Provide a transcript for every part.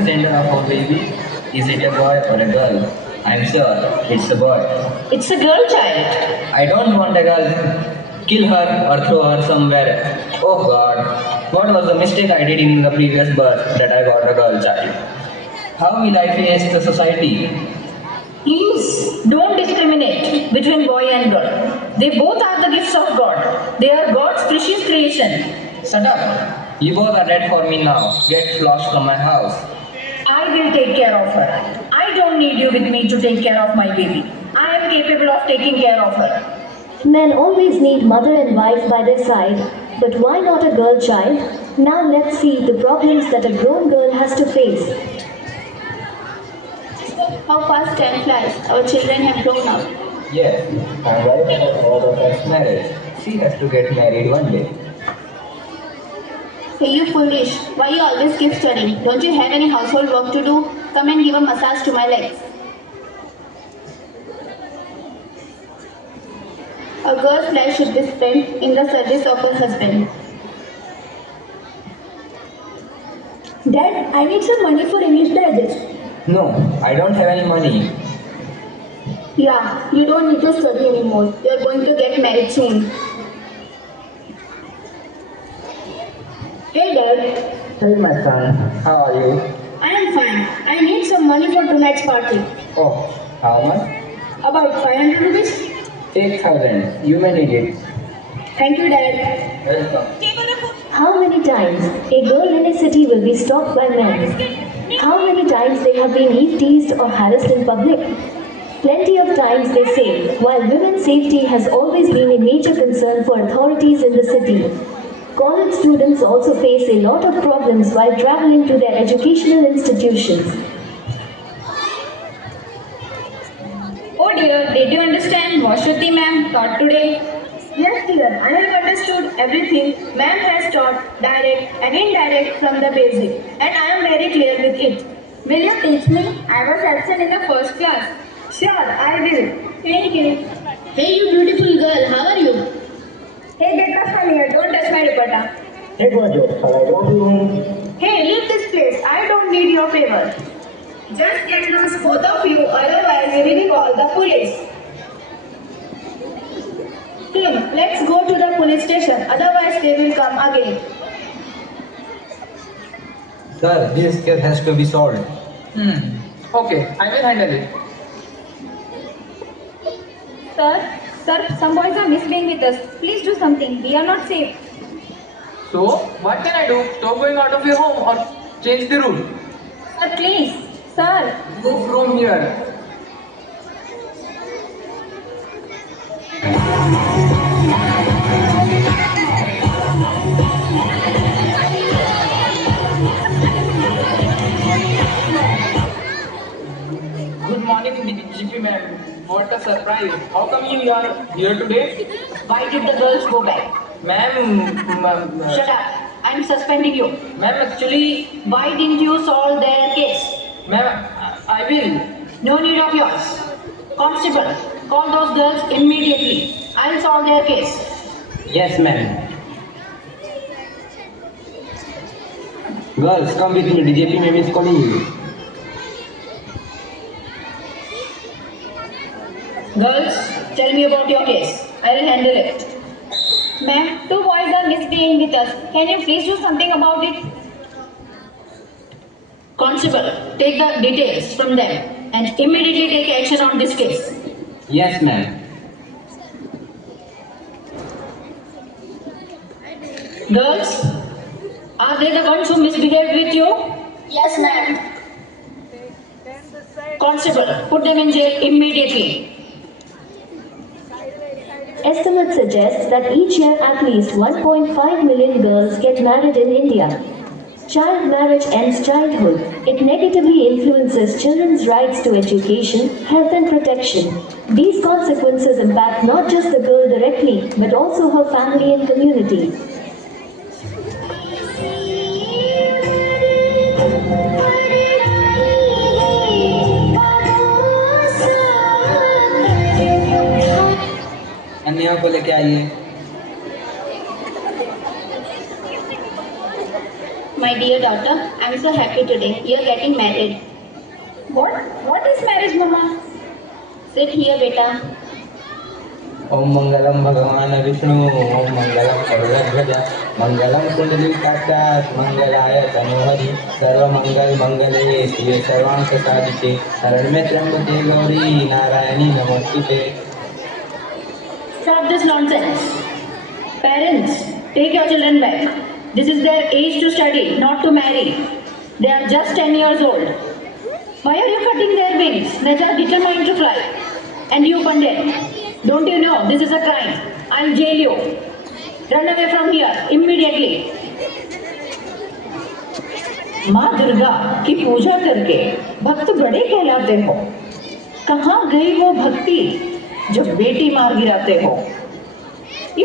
the gender of our baby? Is it a boy or a girl? I'm sure it's a boy. It's a girl child. I don't want a girl. Kill her or throw her somewhere. Oh God, what was the mistake I did in the previous birth that I got a girl child? How will I face the society? Please don't discriminate between boy and girl. They both are the gifts of God. They are God's precious creation. Shut up. You both are dead for me now. Get flushed from my house. I will take care of her. I don't need you with me to take care of my baby. I am capable of taking care of her. Men always need mother and wife by their side, but why not a girl child? Now let's see the problems that a grown girl has to face. How fast time flies. Our children have grown up. Yes, I'm right about her first marriage. She has to get married one day. Hey, you foolish. Why you always keep studying? Don't you have any household work to do? Come and give a massage to my legs. A girl's life should be spent in the service of her husband. Dad, I need some money for English Digest. No, I don't have any money. Yeah, you don't need to study anymore. You're going to get married soon. Hey Dad, Hey my son, how are you? I am fine. I need some money for tonight's party. Oh, how much? About 500 rupees? 8,000. You may need it. Thank you, Dad. Welcome. How many times a girl in a city will be stalked by men? How many times they have been eve-teased or harassed in public? Plenty of times they say, while women's safety has always been a major concern for authorities in the city. College students also face a lot of problems while traveling to their educational institutions. Oh dear, did you understand what Shruti ma'am taught today? Yes, dear. I have understood everything ma'am has taught, direct and indirect from the basic, and I am very clear with it. Will you teach me? I was absent in the first class. Sure, I will. Thank you. Hey, you beautiful girl. How are you? Hey, get back from here. Don't touch my dupatta. Hey, Roger, shall I go to Hey, leave this place. I don't need your favor. Just get loose, both of you, otherwise we will call the police. Tim, let's go to the police station, otherwise they will come again. Sir, this case has to be solved. Okay, I will handle it. Sir, some boys are misbehaving with us. Please do something. We are not safe. So, what can I do? Stop going out of your home or change the rule? Sir, please. Sir. Move from here. Good morning, GP ma'am. What a surprise. How come you are here today? Why did the girls go back? Ma'am, Shut up. I'm suspending you. ma'am, actually, Why didn't you solve their case? ma'am, I will. No need of yours. Constable, call those girls immediately. I'll solve their case. Yes, ma'am. Girls, come with me. DJP ma'am is calling you. Girls, tell me about your case. I will handle it. Ma'am, two boys are misbehaving with us. Can you please do something about it? Constable, take the details from them and immediately take action on this case. Yes, ma'am. Girls, are they the ones who misbehaved with you? Yes, ma'am. Constable, put them in jail immediately. Estimates suggest that each year at least 1.5 million girls get married in India. Child marriage ends childhood. It negatively influences children's rights to education, health and protection. These consequences impact not just the girl directly, but also her family and community. अन्य को लेके आइए. My dear daughter, I'm so happy today. You're getting married. What is marriage, Mama? Sit here, beta. ओम मंगलम भगवान विष्णु ओम मंगलम सर्वध्वज मंगलम कुंडलीकाक्षात् मंगलाय तनोहरि सर्वमंगल मंगले शिवे सर्वांश साधिके शरण्ये त्र्यंबके गौरी नारायणी नमोस्तुते. Stop this nonsense. Parents, take your children back. This is their age to study, not to marry. They are just 10 years old. Why are you cutting their wings? They are determined to fly. And you condemn. Don't you know this is a crime? I'll jail you. Run away from here immediately. माँ दुर्गा की पूजा करके भक्त बड़े कहलाते हो. कहाँ गई वो भक्ति जब बेटी मार गिराते हो?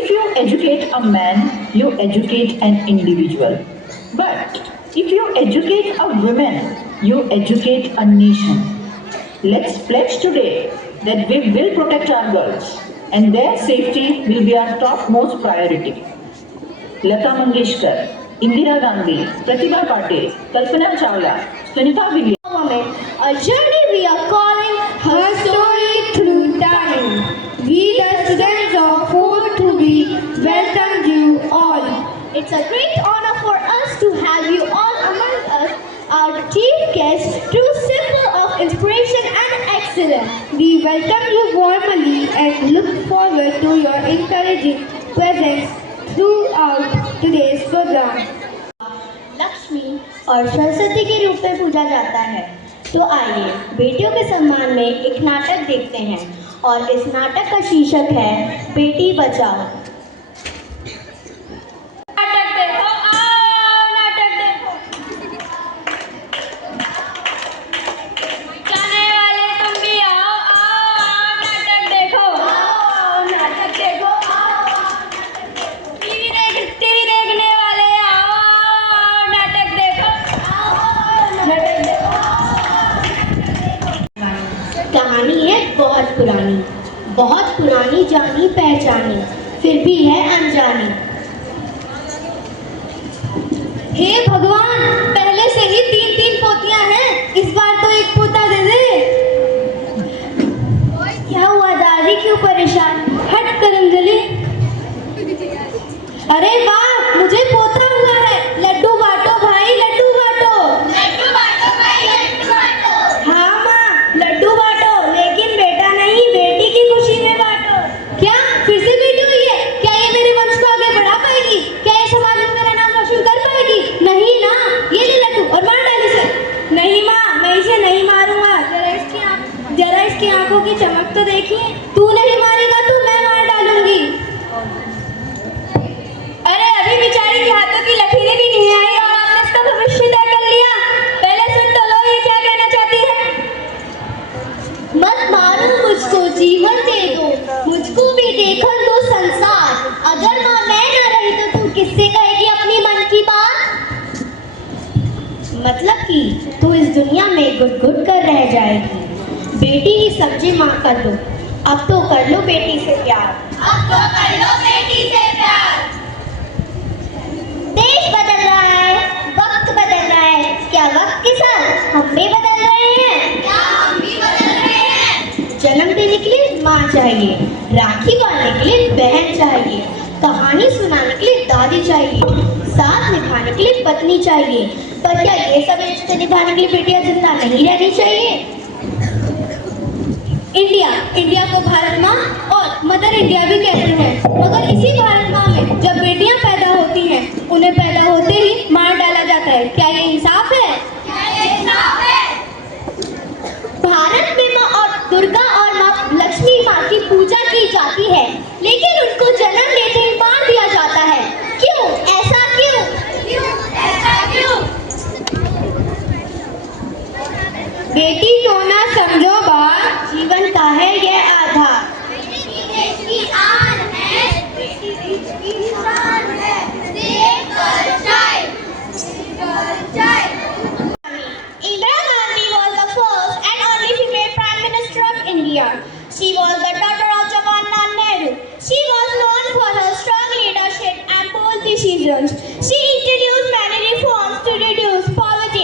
If you educate a man, you educate an individual. But if you educate a woman, you educate a nation. Let's pledge today that we will protect our girls and their safety will be our topmost priority. Lata Mangeshkar, Indira Gandhi, Pratibha Patil, Kalpana Chawla, Sunita Williams. Woman, a journey we are calling her story through time. We the students of 4 to be welcome you all. It's a great honor for us to have you all among us, our chief guest, true symbol of inspiration and excellence. We welcome you warmly and look forward to your encouraging presence throughout today's program. Lakshmi और सरस्वती के रूप में पूजा जाता है, तो आइए बेटियों के सम्मान में एक नाटक देखते हैं और इस नाटक का शीर्षक है बेटी बचाओ. नाटक देखो, आओ नाटक देखो. जाने वाले तुम भी आओ, आओ नाटक देखो. आओ नाटक देखो, टीवी देखने वाले आओ नाटक देखो. नाटक देखो. कहानी है बहुत पुरानी जानी पहचानी, फिर भी है अनजानी. हे भगवान, पहले से ही 3 पोतियां हैं, इस बार तो एक पोता दे दे. क्या हुआ दादी, क्यों परेशान? हट करंगली. अरे वाह, मुझे पोता हुआ है. लड्डू बांटो भाई, लड्डू बांटो. लड्डू बांटो भाई, लड्डू बांटो. हाँ माँ, लड्डू बांटो, लेकिन बेटा नहीं, बेटी की खुशी में बांटो. क्या फिर से बेटी हुई है? क्या ये मेरे वंश को आगे बढ़ा पाएगी? क्या ये समाज में मेरा नाम रोशन कर पाएगी? नहीं ना. ये ले लड्डू और मार डाल इसे. नहीं माँ, मैं इसे नहीं मारूंगा. जरा इसकी आंखों की चमक तो देखिए. तू नहीं मारेगा तो मैं मार डालूंगी. अरे अभी बेचारी के हाथों की लकीरें भी नहीं आई और आपने इसका भविष्य तय कर लिया. पहले सुन तो लो, ये क्या कहना चाहती है. मत मारो मुझको, जीवन दे दो, मुझको भी देखकर दो संसार. अगर माँ मैं ना रही तो तू किससे कहेगी अपनी मन की बात? मतलब कि तू इस दुनिया में गुट कर रह जाएगी. बेटी ही समझे माँ का दुख. अब तो कर लो बेटी से प्यार. अब तो कर लो बेटी से प्यार. देश बदल रहा है, वक्त बदल रहा है. क्या वक्त के साथ हम भी बदल रहे हैं? क्या हम भी बदल रहे हैं? जन्म देने के लिए माँ चाहिए, राखी बांधने के लिए बहन चाहिए, कहानी सुनाने के लिए दादी चाहिए, साथ निभाने के लिए पत्नी चाहिए. पर क्या ये सब रिश्ते निभाने के लिए बेटियां जिंदा नहीं रहनी चाहिए? इंडिया को भारत माँ और मदर इंडिया भी कहते हैं. मगर इसी भारत माँ में जब बेटियां पैदा होती हैं, उन्हें पैदा होते ही मार डाला जाता है. क्या ये इंसाफ है? भारत में माँ और दुर्गा और माँ लक्ष्मी माँ की पूजा की जाती है, लेकिन उनको जन्म लेते ही मार दिया जाता है. क्यों? ऐसा क्यों? बेटी को ना समझो बात, जीवन का है यह आधार. देश की आन है, देश की शान है. देख कर जाए. Indira Gandhi was the first and only female Prime Minister of India. She was the daughter of Jawaharlal Nehru. She was known for her strong leadership and bold decisions. She introduced many reforms to reduce poverty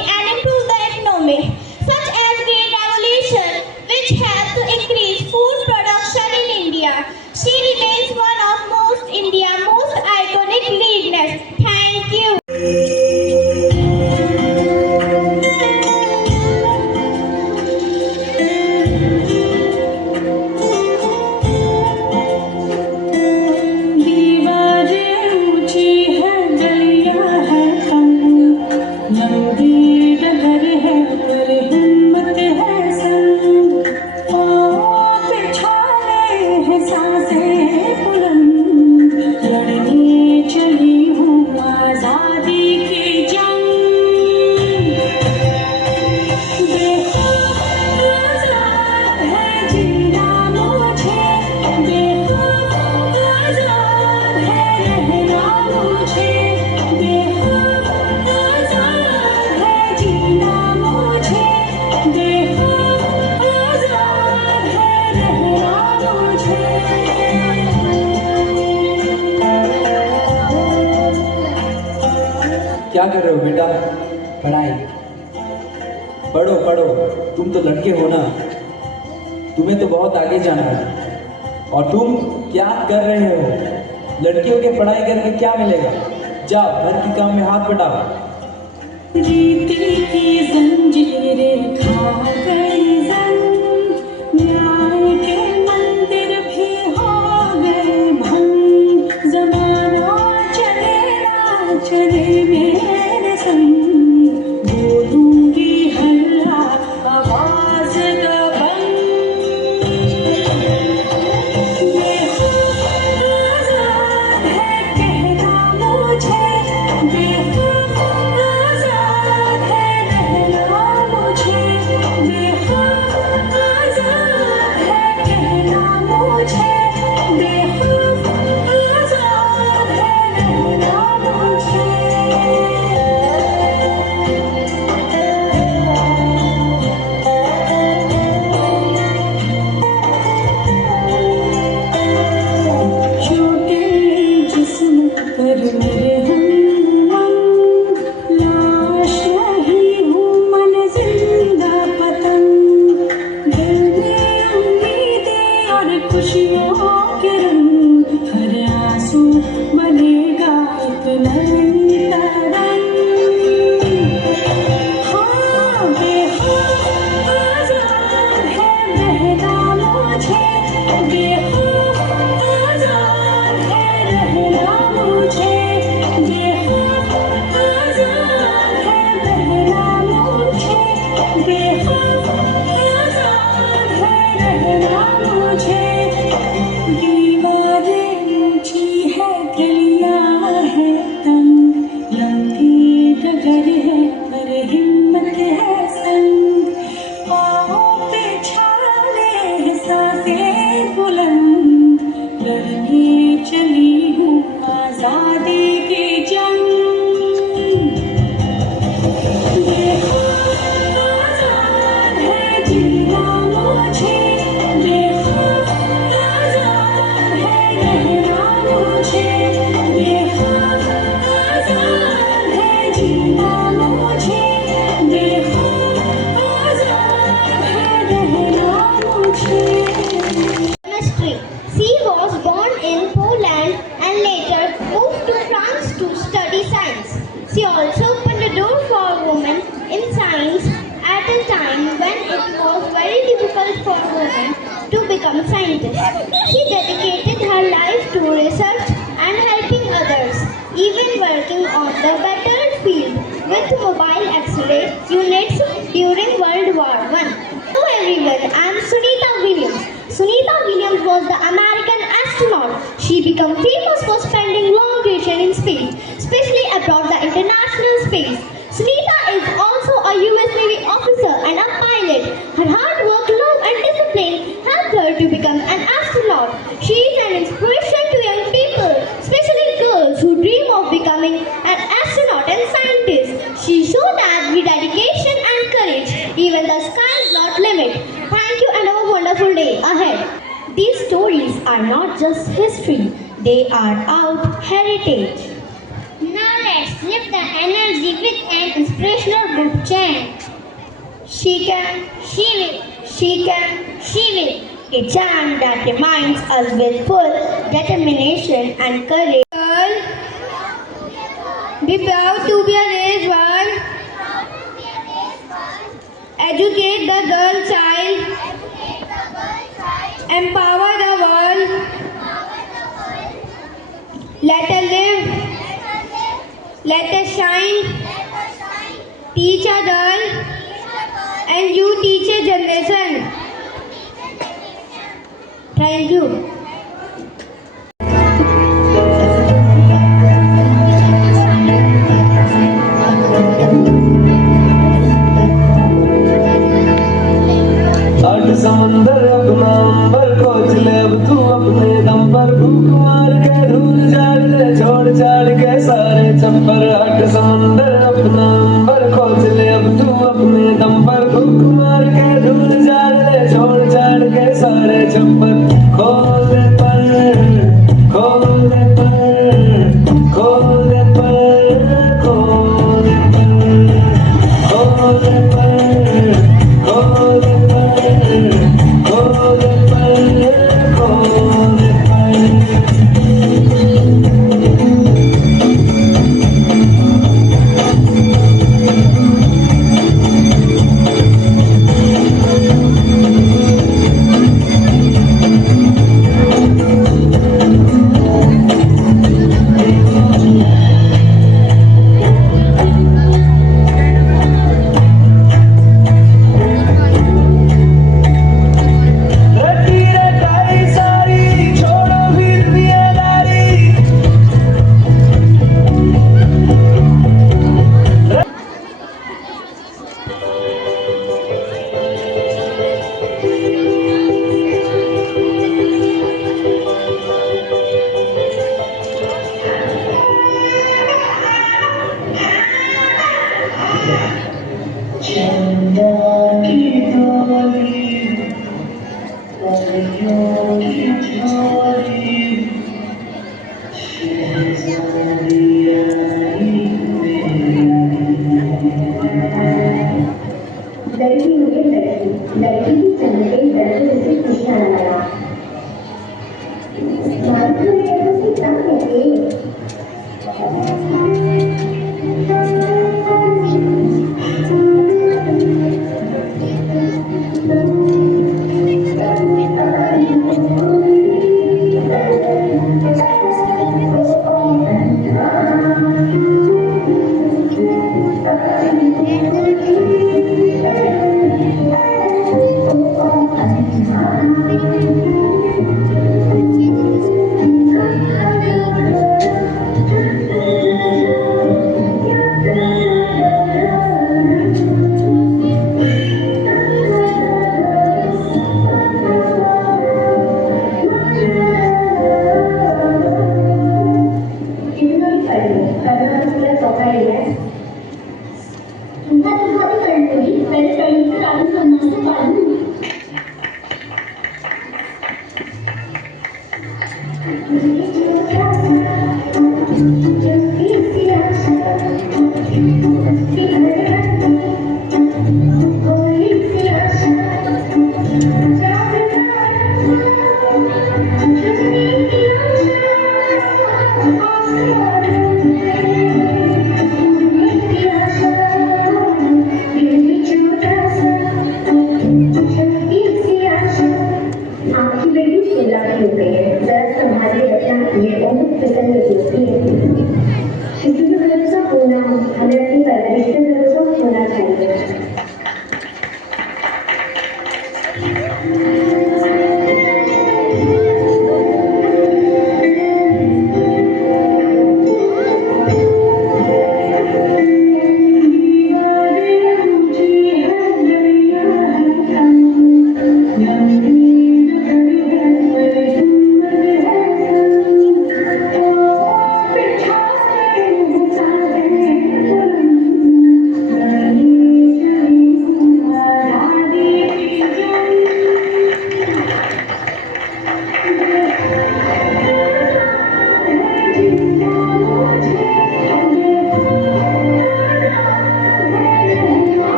कर रहे हो बेटा? पढ़ाई पढ़ो पढ़ो, तुम तो लड़के हो ना, तुम्हें तो बहुत आगे जाना है। और तुम क्या कर रहे हो? लड़कियों के पढ़ाई करके क्या मिलेगा? जाओ घर की काम में हाथ बटाओ। रीति की जंजीरें खा गई जंग, न्याय के मंदिर भी हो गए भंग, जमाना चले ना चले मेरे संग, बोलूंगी हर आवाज दबंग, ये आजाद है कहना मुझे, आजाद है रहना मुझे, आजाद है कहना मुझे, आजाद है रहना मुझे। छोटे जिस्म पर मेरे हम लाश नहीं हूँ मन जिंदा पतंग, दिल में उम्मीदें और खुशियों के रंग, हर आंसू बनेगा एक नई तरंग। हाँ आजाद है बहना मुझे, आजाद है रहना मुझे, आजाद है बहना मुझे, आजाद है रहना मुझे। दीवारें ऊंची है गलियां है तंग, लंबी डगर है पर हिम्मत है संग, पाँव पे छाले सांसें बुलंद, लड़ने चली हूँ आजादी की जंग। ये आजाद है जीना मुझे, आजाद है रहना मुझे, आजाद है जीना मुझे, आजाद है रहना मुझे। Chemistry. She was born in Poland and later moved to France to study science. She also opened the door for women in science at a time when it was very difficult for women to become scientists. She dedicated her life to research and helping others, even working on the battlefield with mobile X-ray units during World War I. Hello everyone, I am Sunita Williams. Sunita Williams was the American astronaut. She became famous for spending long duration in space, especially abroad the international space. Sunita is also a US Navy officer and a pilot. Her hard work, love and discipline helped her to become an astronaut. She is an inspiration to young people, especially girls who dream of becoming an astronaut and scientist. She showed that with dedication and courage, even the sky is not limit. Thank you and have a wonderful day ahead. These stories are not just history, they are our heritage. Now let's lift the energy with an inspirational group chant. She can, she will, she can, she will. A chant that reminds us with full determination and courage. Girl, be proud to be a raised one. Educate the girl child. Empower the world. Let her live. Let her shine. Teach a girl. And you teach a generation. Thank you. समंदर अपना अंबर खोज ले अब तू अपने दम पर, भूख मार के धूल झाड़ ले छोड़ छाड़ के सारे चंपर। हट समंदर अपना अंबर खोज ले अब तू अपने दम पर, भूख मार के धूल झाड़ ले छोड़ छाड़ के सारे चंपर। खोल दे पर, खोल दे पर, खोल दे पर, खोल दे प्यार की डोरी परियों की चोरी शहज़ादी आई लड़की हुई लड़की लड़की की चमके लड़के उसे खुशियाँ लाया मालूम है उसकी तंग है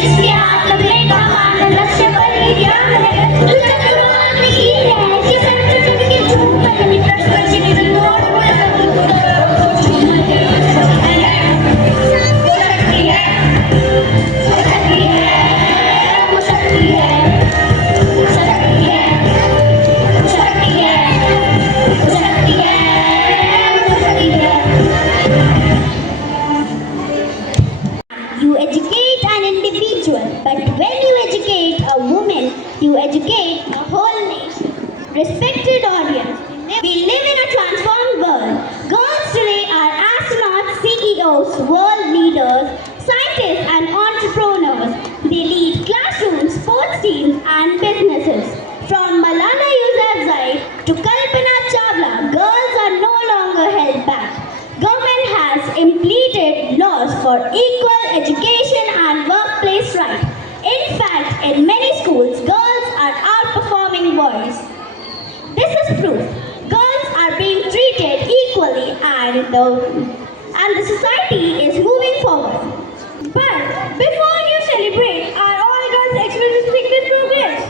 जिसके हाथ में कमान लक्ष्य पर ही ध्यान है जो चक्रवात की है कि संकट के झूठ पहली प्रश्न चिन्ह नोट पर You educate an individual, but when you educate a woman, you educate a whole nation. Respected audience, we live in a transformed world. Girls today are astronauts, CEOs, world leaders, scientists and entrepreneurs. They lead classrooms, sports teams and businesses. From Malala Yousafzai to Kalpana Chawla, girls are no longer held back. Government has implemented laws for equal education and workplace rights. In fact, in many schools, girls are outperforming boys. This is proof. Girls are being treated equally and the society is moving forward. But before you celebrate, are all girls experiencing progress?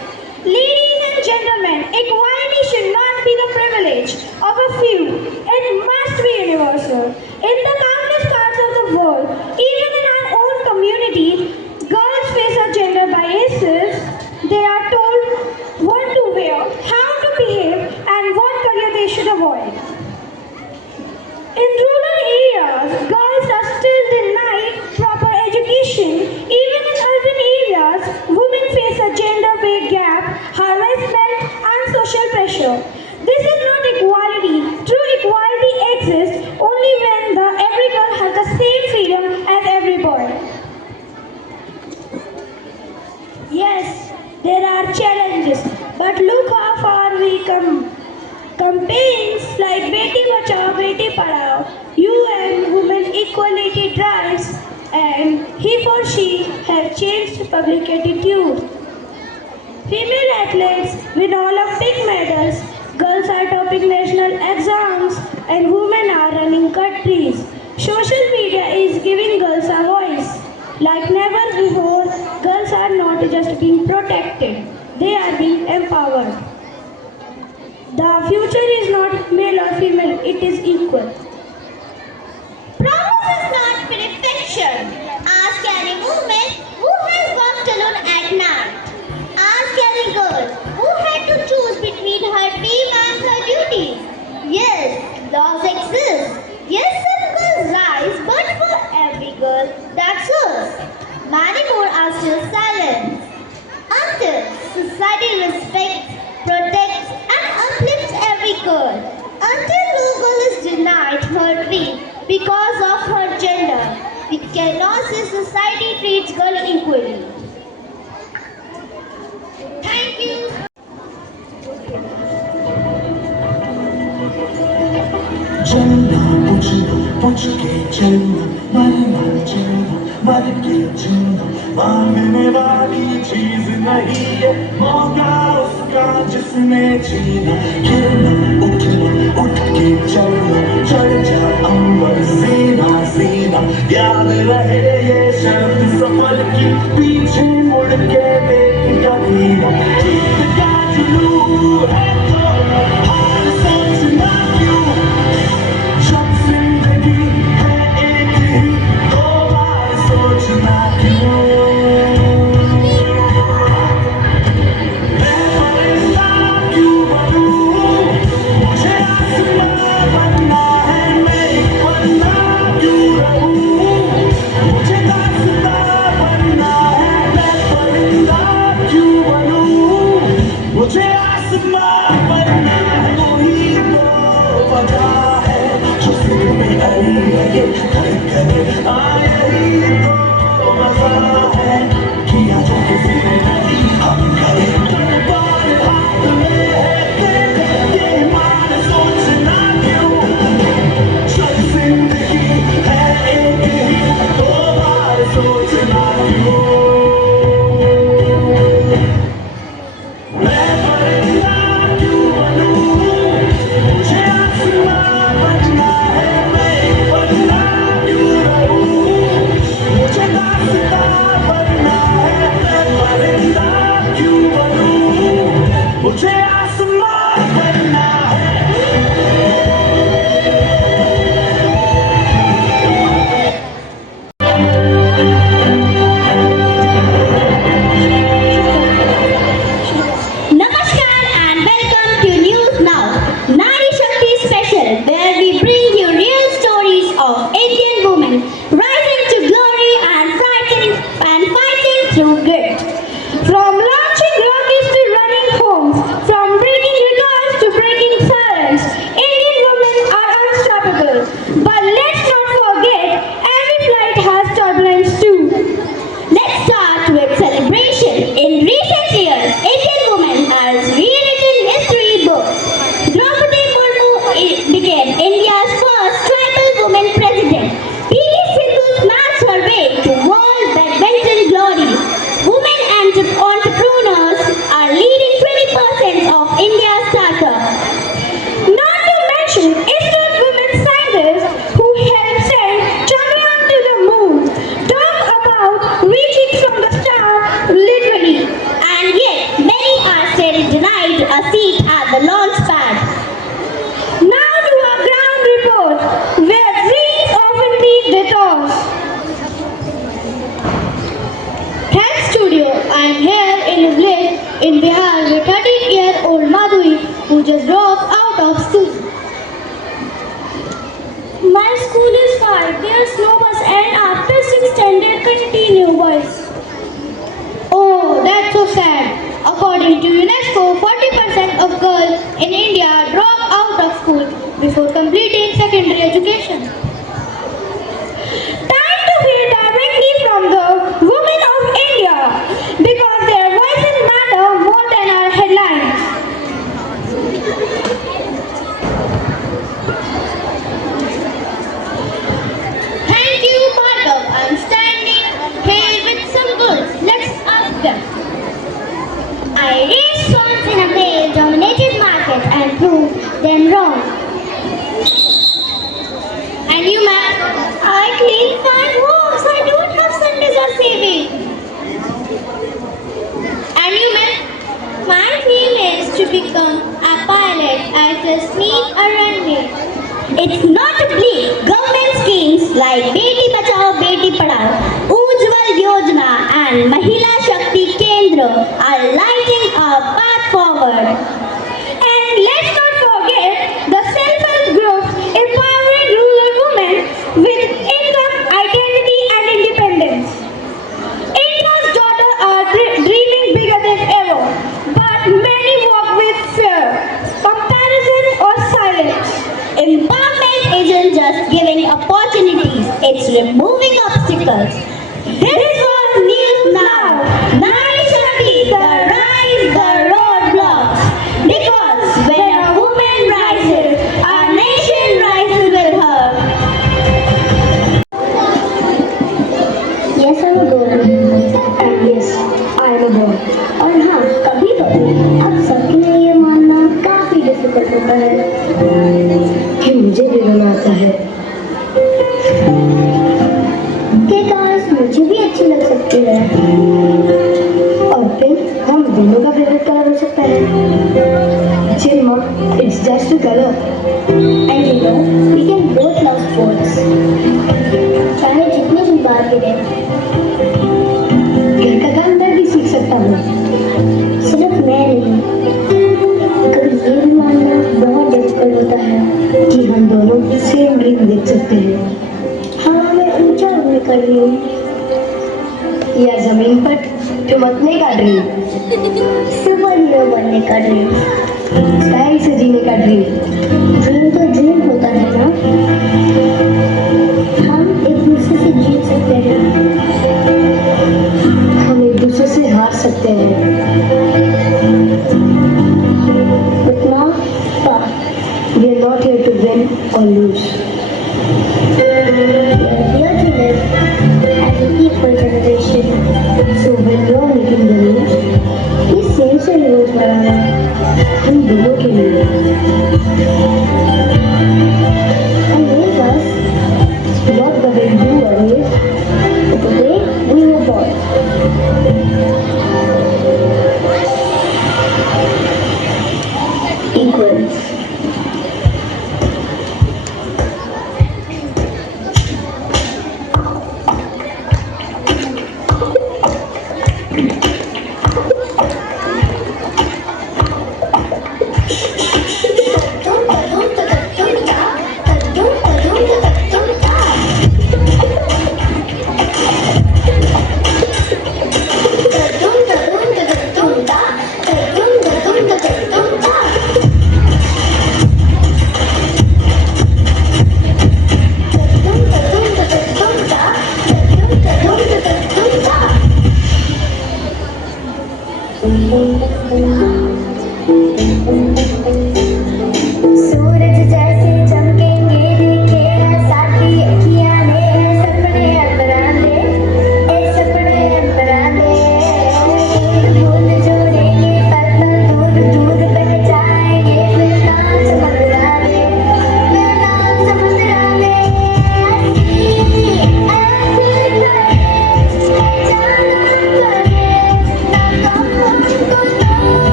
Ladies and gentlemen, equality should not be the privilege of a few. It must be universal. In the countless parts of the world, even in our own community, girls face a gender biases. They are told what to wear, how to behave, and what career they should avoid. In rural areas, girls are still denied proper education. Even in urban areas, women face a gender pay gap, harassment, and social pressure. This is not equality. True equality exists only when every girl has the same freedom as every boy. Yes, there are challenges, but look how far we come. Campaigns like Beti Bachao, Beti Padhao, UN Women Equality drives, and he for she have changed public attitude. Female athletes win Olympic medals, girls are topping national exams, and women are running countries. Social media is giving girls a voice. Like never before, girls are not just being protected, they are being empowered. The future is not male or female, it is equal. Promise is not perfection. Ask any woman who has walked alone at night. Ask any girl who had to choose between her dream and her duties. Yes, laws exist. Yes, some girls rise, but for every girl, that's us. Many more are still silent. Until society respects, protects, and uplifts every girl. Until no girl is denied her dream because of her gender, we cannot say society treats girl equally. Thank you. चलना पूछ के चलना मरना चलना मर के जीना मांगने वाली चीज नहीं है मौका उसका जिसने जीना गिरना उठना उठ के चलना चढ़ जा अंबर सीना सीना याद रहे ये शर्त सफल की पीछे मुड़ के देख कभी ना जीत का जुनून है तो हार सोचना क्यों जब जिंदगी है एक ही दो बार सोचना क्यों मैं परिंदा क्यों बनूं मुझे आसमां बनना है मैं एक पन्ना क्यों रहूं मुझे दास्तां बनना है मैं परिंदा क्यों बनूं मुझे आसमां बनना है वही तो वजह है जो सिर में आई है ये धड़कन यही तो मजा है किया जो किसी ने नहीं हम करें बार हाथ में है तेरे ये मान सोचना क्यों जब जिंदगी है एक ही दो बार सोचना क्यों मैं परिंदा क्यों बनूं मुझे आसमां बनना है मैं एक पन्ना क्यों रहूं who just drop out of school. My school is far. There's no bus, and after 6 standard continue, boys. Oh, that's so sad. According to UNESCO, 40% of girls in India drop out of school before completing secondary education. Time to hear directly from the women of India because their voices matter more than our headlines. Thank you, Bhargav. I'm standing here with some girls. Let's ask them. I raised swans in a male-dominated market and proved them wrong. And you, ma'am? I clean 5 homes. I don't have Sundays or saving. And you, ma'am? My dream is to become a pilot. I just need a runway. It's not a bleak. Government schemes like Beti Bachao, Beti Padhao, Ujjwal Yojana and Mahila Shakti Kendra are lighting a path forward. And let's not forget the self-help groups empowering rural women with income, identity and independence. India's daughters are dreaming bigger than ever, but many walk with fear, comparison or silence. Empowerment isn't just giving opportunities, it's removing obstacles. This was News Now. Nari Shakti, the rise, the roadblocks. Because when a woman rises, our nation rises with her. Yes, I'm a girl. And yes, I am a boy. और हाँ, कभी कभी अब सबके लिए ये मानना काफी डिफिकल्ट होता है कि मुझे भी रोना आता है कि काश मुझे भी अच्छी लग सकती है और फिर हम दोनों का फेवरेट कलर हो सकता है chill mom it's just a colour and you know we can both love sports चाहे जितनी भी बार गिरे घर का काम मैं भी सीख सकता हूँ सिर्फ मैं नहीं कभी ये भी मानना बहुत डिफिकल्ट होता है कि हम दोनों सेम ड्रीम देख सकते हैं हाँ मैं ऊंचा उड़ने का ड्रीम या जमीन पर चमकने का ड्रीम सुपर हीरो बनने का ड्रीम स्टाइल से जीने का ड्रीम ड्रीम तो ड्रीम होता है ना हम एक दूसरे से जीत सकते हैं हम एक दूसरे से हार सकते हैं उतना we are not here to win or lose. We are here to live as an equal generation. So when you are making the rules, ये सेम से rules बनाना हम दोनों के लिए. And make us not the way you were raised, but the way we were born. Equal. Don't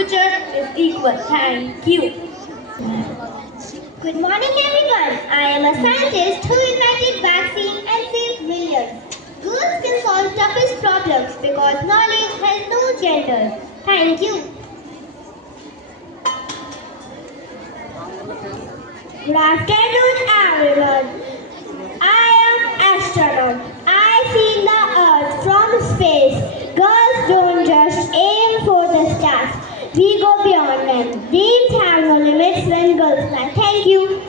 future is equal. Thank you. Good morning, everyone. I am a scientist who invented vaccine and saved millions. Girls can solve toughest problems because knowledge has no gender. Thank you. Good afternoon, everyone. I am astronaut. I see the Earth from space. Girls don't just aim for the stars. We go beyond them. Dreams have no limits when girls fly. Thank you.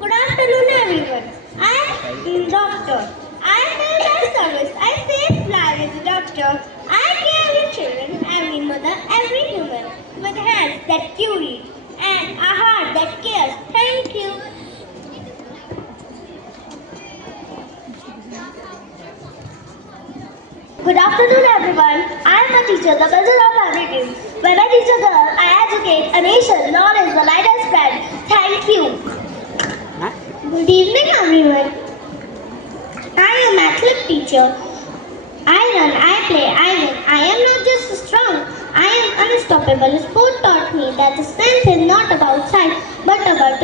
Good afternoon, everyone. I am a doctor. I am a health service. I save lives as a doctor. I care for children, every mother, every human, with hands that cure and a heart that cares. Thank you. Good afternoon, everyone. I am a teacher, the mother of every dream. When I teach a girl, I educate a nation. Knowledge the light I spread. Thank you. Good evening, everyone. I am an athlete teacher. I run, I play, I win. I am not just strong. I am unstoppable. Sport taught me that strength is not about size, but about